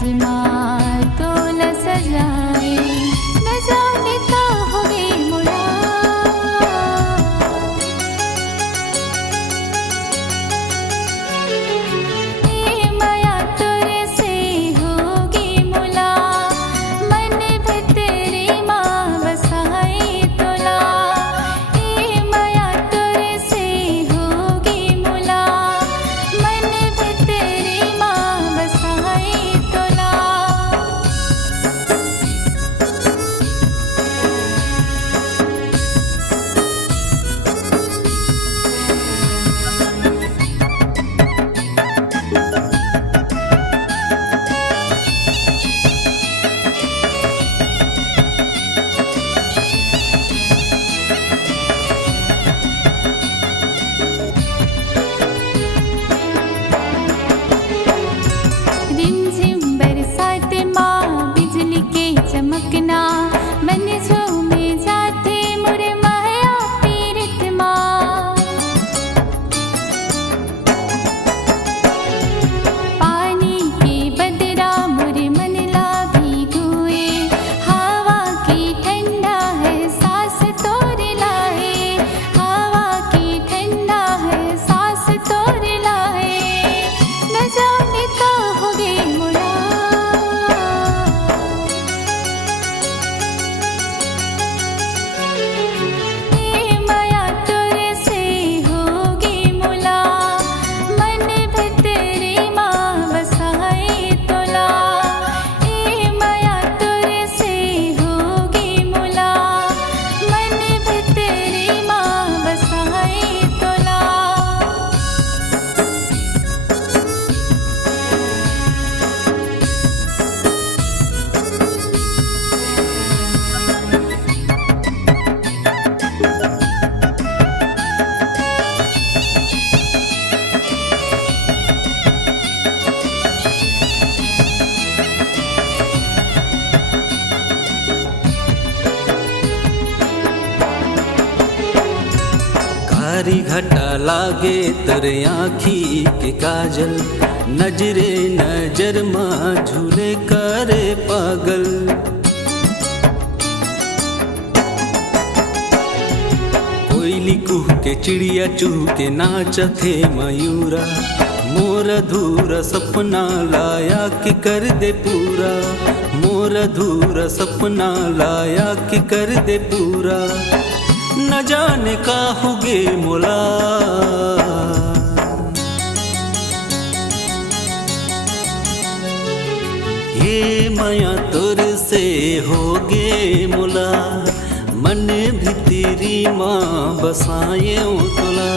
राजमा तोल सजाए न जाने का हो गई मुड़ा। ए माया तोरे से होगी मुला मन भीतरी माँ बसाई तोला। ए माया तोरे से होगी मुला मन भीतरी माँ बसाई तोला। रिमझिम बरसात माँ बिजली के चमकना मन झूमे जाते मुरे माया पीरित माँ। पानी के बदरा मुरे मन ला भीगुए हवा की ठंडा है सांस तोरे लाए। हवा की ठंडा है सांस तोरे लाए न जाने का हो गई मुड़ा। ए माया तोरे से होगी मुला मन भीतरी माँ बसाई तोला। ए माया तोरे से होगी मुला मन भीतरी माँ बसाई तोला। कारी घटा लागे तोरे आँखी के काजल नजरे नजर माँ झूले करे पागल। कोयली कुह के चिड़िया चूह के नाचथे मयूरा मोर अधूरा सपना लाया कि कर दे पूरा। मोर अधूरा सपना लाया कि कर दे पूरा न जाने का होगे मोला। ये माया तोर से होगे मोला मन भीतरी माँ बसाए तोला।